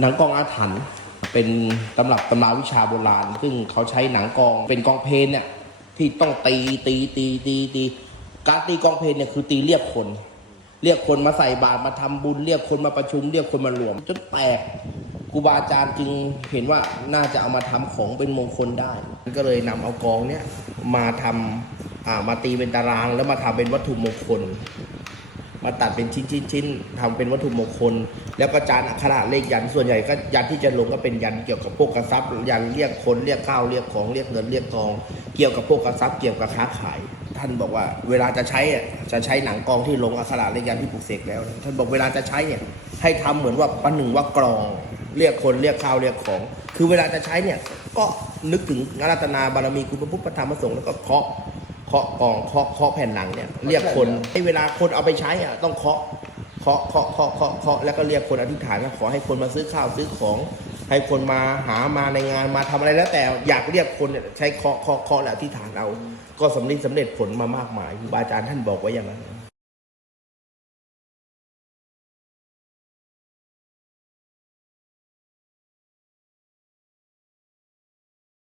หนังกองอาถรรพ์เป็นตำรับตำราวิชาโบราณ ซึ่งเขาใช้หนังกองเป็นกองเพลงเนี่ยที่ต้องตีตีตีตีตีการตีกองเพลงเนี่ยคือตีเรียกคน เรียกคนมาใส่บาตรมาทำบุญเรียกคนมาประชุม เรียกคนมารวมจนแตกครูบาอาจารย์จึงเห็นว่าน่าจะเอามาทำของเป็นมงคลได้ ก็เลยนำเอากองเนี่ยมาทำมาตีเป็นตารางแล้วมาทำเป็นวัตถุมงคล มาตัดเป็นชิ้นชิ้นชิ้นทำเป็นวัตถุมงคล แล้วก็จานอักขระเลขยันส่วนใหญ่ก็ยันที่จะลงก็เป็นยันเกี่ยวกับพวกกระซับยันเรียกคนเรียกข้าวเรียกของเรียกเงินเรียกทอง เกี่ยวกับพวกกระซับเกี่ยวกับค้าขาย ท่านบอกว่า เวลาจะใช้อะจะใช้หนังกองที่ลงอักขระเลขยันที่ปลูกเสกแล้ว ท่านบอกเวลาจะใช้เนี่ยให้ทำเหมือนว่าประหนึ่งว่ากรองเรียกคนเรียกข้าวเรียกของ คือเวลาจะใช้เนี่ยก็นึกถึงอารัตนาบารมีคุณพระพุทธพระธรรมพระสงฆ์แล้วก็เคาะ เคาะกองเคาะเคาะแผ่นหนังเนี่ยเรียกคนให้เวลาคนเอาไปใช้อะต้องเคาะเคาะเคาะเคาะเคาะเคาะแล้วก็เรียกคนอธิษฐานว่าขอให้คนมาซื้อข้าวซื้อของ ให้คนมาหามาในงานมาทำอะไรแล้วแต่อยากเรียกคนเนี่ยใช้เคาะเคาะเคาะและอธิษฐานเอา ก็สำเร็จสำเร็จผลมามากมายครูบาอาจารย์ท่านบอกไว้อย่างนั้น